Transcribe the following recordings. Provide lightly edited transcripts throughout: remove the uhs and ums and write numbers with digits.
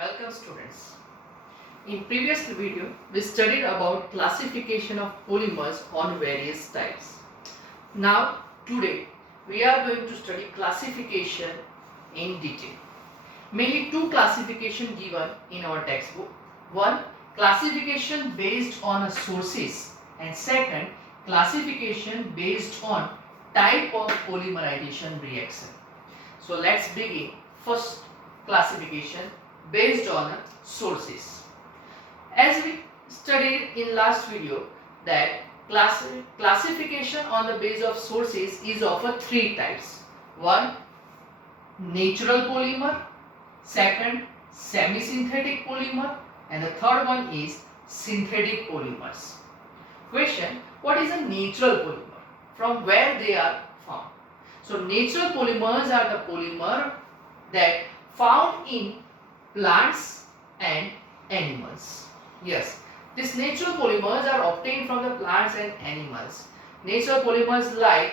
Welcome students. In previous video, we studied about classification of polymers on various types. Now, today, we are going to study classification in detail. Mainly two classification given in our textbook. One, classification based on a sources, and second, classification based on type of polymerization reaction. So let's begin. First classification based on sources. As we studied in last video that classification on the base of sources is of three types. One, natural polymer, second, semi-synthetic polymer, and the third one is synthetic polymers. Question: what is a natural polymer? From where they are found? So natural polymers are the polymer that found in plants and animals. Yes, these natural polymers are obtained from the plants and animals. Natural polymers like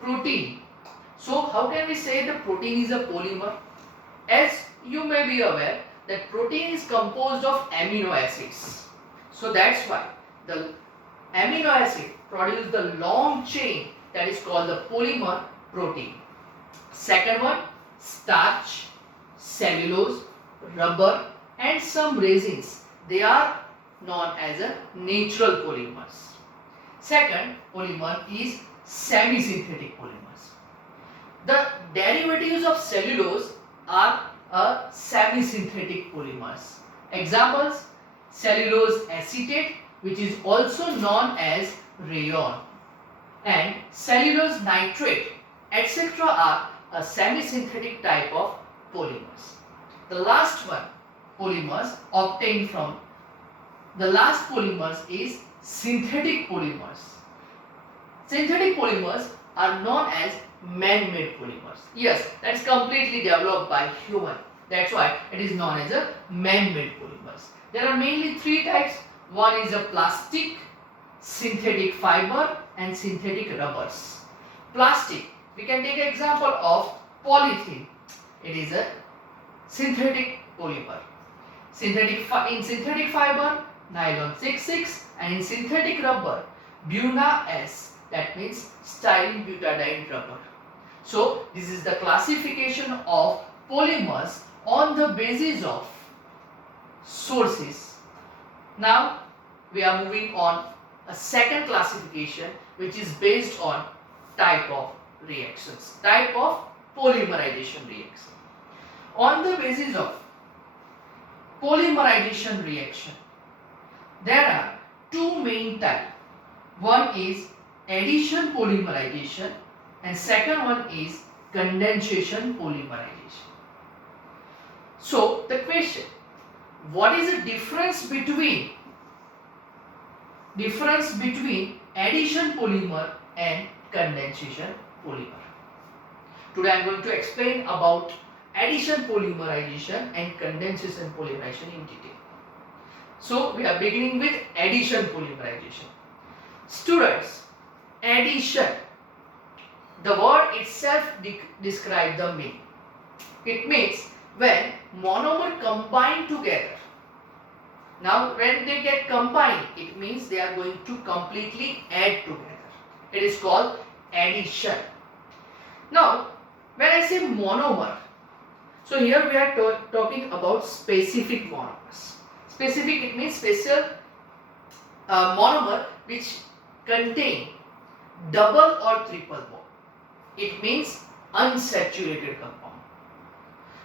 protein. So how can we say the protein is a polymer? As you may be aware that protein is composed of amino acids. So that's why the amino acid produce the long chain that is called the polymer protein. Second one, starch, cellulose, rubber and some resins. They are known as a natural polymers. Second polymer is semi-synthetic polymers. The derivatives of cellulose are semi-synthetic polymers. Examples: cellulose acetate, which is also known as rayon, and cellulose nitrate, etc. are a semi-synthetic type of polymers. The last one, polymers obtained from the last polymers is synthetic polymers. Synthetic polymers are known as man-made polymers. Yes, that's completely developed by human. That's why it is known as a man-made polymers. There are mainly three types. One is a plastic, synthetic fiber and synthetic rubbers. Plastic, we can take an example of polythene. It is a synthetic polymer. In synthetic fiber, nylon 66, and in synthetic rubber, Buna S, that means styrene butadiene rubber. So this is the classification of polymers on the basis of sources. Now we are moving on a second classification, which is based on type of reactions, type of polymerization reaction. On the basis of polymerization reaction, there are two main types. One is addition polymerization and second one is condensation polymerization. So the question: what is the difference between addition polymer and condensation polymer? Today I am going to explain about addition polymerization and condensation polymerization in detail. So we are beginning with addition polymerization. Students, addition, the word itself describes the meaning. It means when monomer combine together. Now when they get combined, it means they are going to completely add together. It is called addition. Now when I say monomer, so here we are talking about specific monomers. Specific, it means special monomer which contain double or triple bond. It means unsaturated compound.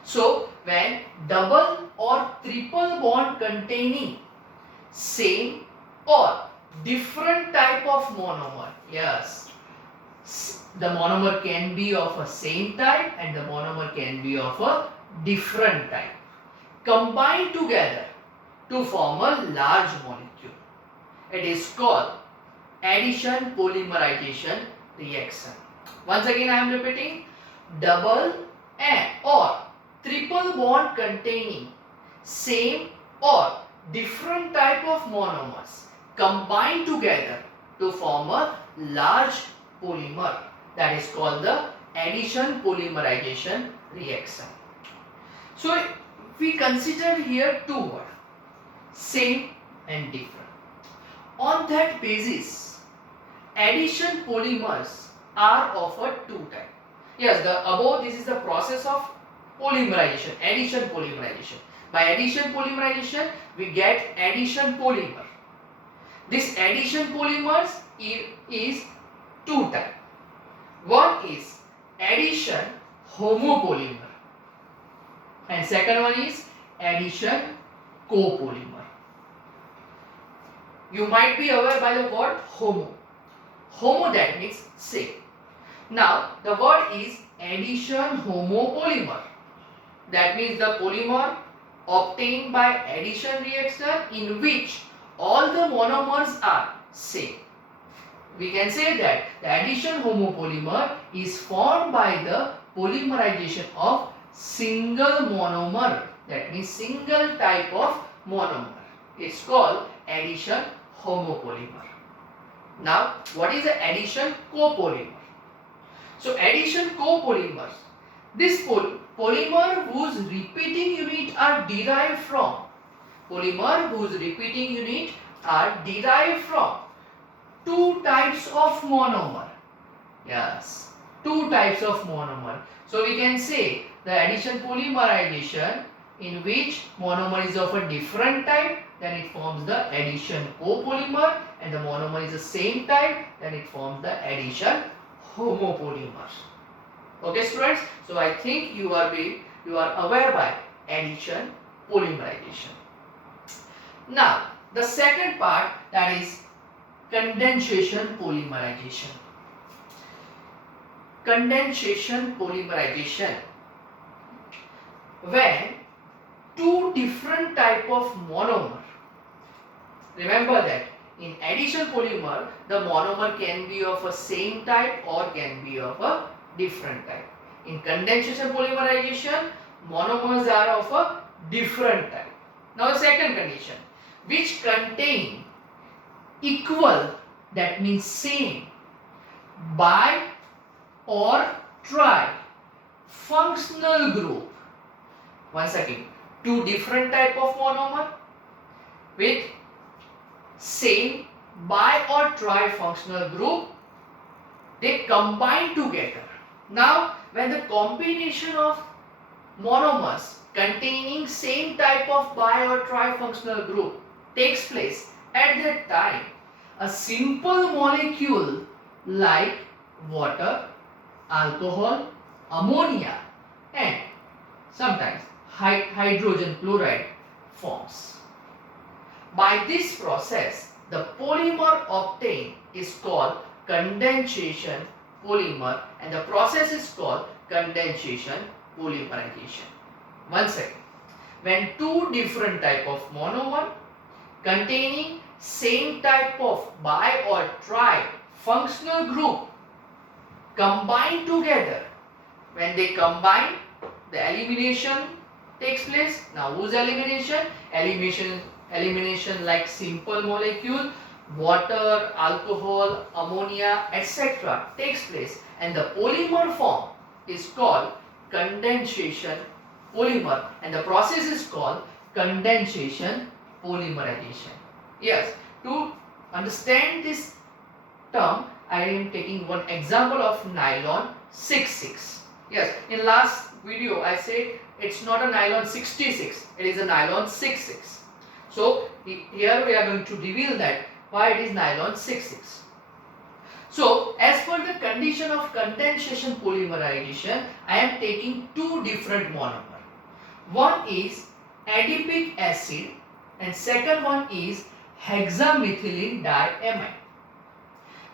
So when double or triple bond containing same or different type of monomer, yes, the monomer can be of a same type and the monomer can be of a different type, combined together to form a large molecule. It is called addition polymerization reaction. Once again I am repeating: double and or triple bond containing same or different type of monomers combined together to form a large polymer. That is called the addition polymerization reaction. So we consider here two words, same and different. On that basis, addition polymers are of a two type. Yes, the above this is the process of polymerization, addition polymerization. By addition polymerization, we get addition polymer. This addition polymers is two type. One is addition homopolymer and second one is addition copolymer. You might be aware by the word homo. Homo, that means same. Now the word is addition homopolymer. That means the polymer obtained by addition reaction in which all the monomers are same. We can say that the addition homopolymer is formed by the polymerization of single monomer. That means single type of monomer. It's called addition homopolymer. Now, what is the addition copolymer? So, addition copolymers. This polymer whose repeating unit are derived from two types of monomer. Yes, two types of monomer. So we can say the addition polymerization in which monomer is of a different type, then it forms the addition copolymer, and the monomer is the same type, then it forms the addition homopolymer. Okay students, so I think you are aware by addition polymerization. Now the second part, that is condensation polymerization. Condensation polymerization, when two different type of monomer, remember that in addition polymer the monomer can be of a same type or can be of a different type. In condensation polymerization, monomers are of a different type. Now the second condition, which contain equal, that means same, bi or tri functional group. Once again, two different type of monomer with same bi or tri functional group, they combine together. Now when the combination of monomers containing same type of bi or tri functional group takes place, at that time a simple molecule like water, alcohol, ammonia and sometimes hydrogen chloride forms. By this process, the polymer obtained is called condensation polymer and the process is called condensation polymerization. Once again, when two different type of monomer containing same type of bi or tri functional group combine together, when they combine, the elimination takes place. Now whose elimination? Elimination like simple molecule, water, alcohol, ammonia, etc. takes place and the polymer form is called condensation polymer and the process is called condensation polymerization. Yes, to understand this term, I am taking one example of nylon 66. Yes, in last video I said it's not a nylon 66, it is a nylon 66. So here we are going to reveal that why it is nylon 66. So as per the condition of condensation polymerization, I am taking two different monomer. One is adipic acid and second one is hexamethylene diamine.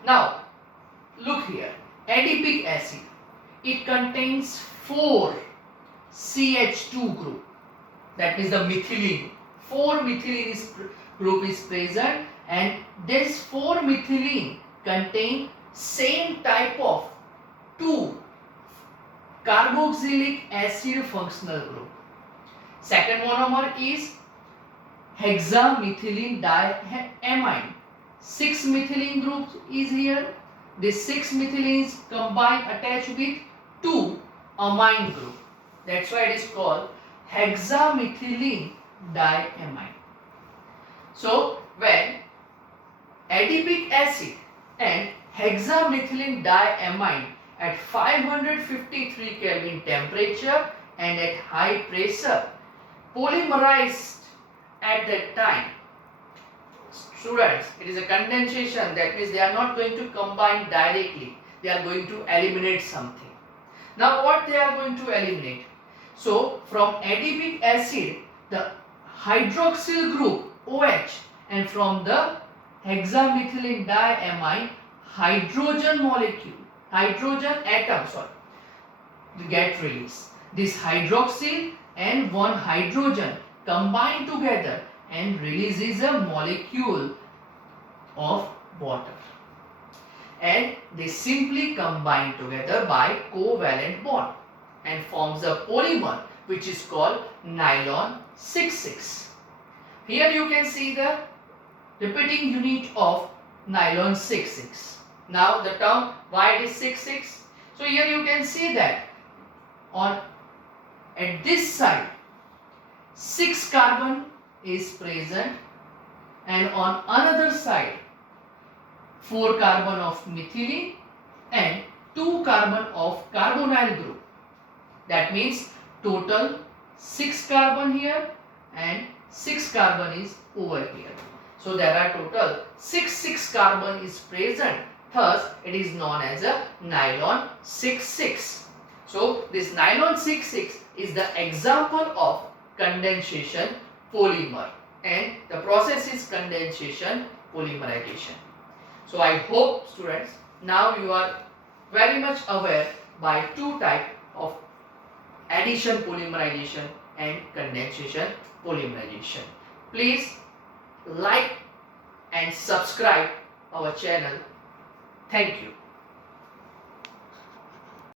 Now look here, adipic acid, it contains 4 CH2 group, that is the methylene. 4 methylene group is present and this 4 methylene contain same type of 2 carboxylic acid functional group. Second monomer is hexamethylene diamine. 6 methylene group is here. This 6 methylene is combined attached with 2 amine group. That's why it is called hexamethylene diamine. So when adipic acid and hexamethylene diamine at 553 Kelvin temperature and at high pressure polymerized at that time. Students, it is a condensation, that means they are not going to combine directly, they are going to eliminate something. Now what they are going to eliminate? So from adipic acid the hydroxyl group OH, and from the hexamethylene diamine hydrogen molecule, hydrogen atom get released. This hydroxyl and one hydrogen combine together and releases a molecule of water, and they simply combine together by covalent bond and forms a polymer which is called nylon 6,6. Here you can see the repeating unit of nylon 6,6. Now the term why it is 6,6. So here you can see that at this side 6 carbon is present, and on another side 4 carbon of methylene and 2 carbon of carbonyl group. That means total 6 carbon here and 6 carbon is over here. So there are total 6 carbon is present. Thus it is known as a nylon 6,6. So this nylon 6,6 is the example of condensation polymer, and the process is condensation polymerization. So I hope students now you are very much aware by two types of addition polymerization and condensation polymerization. Please like and subscribe our channel. Thank you.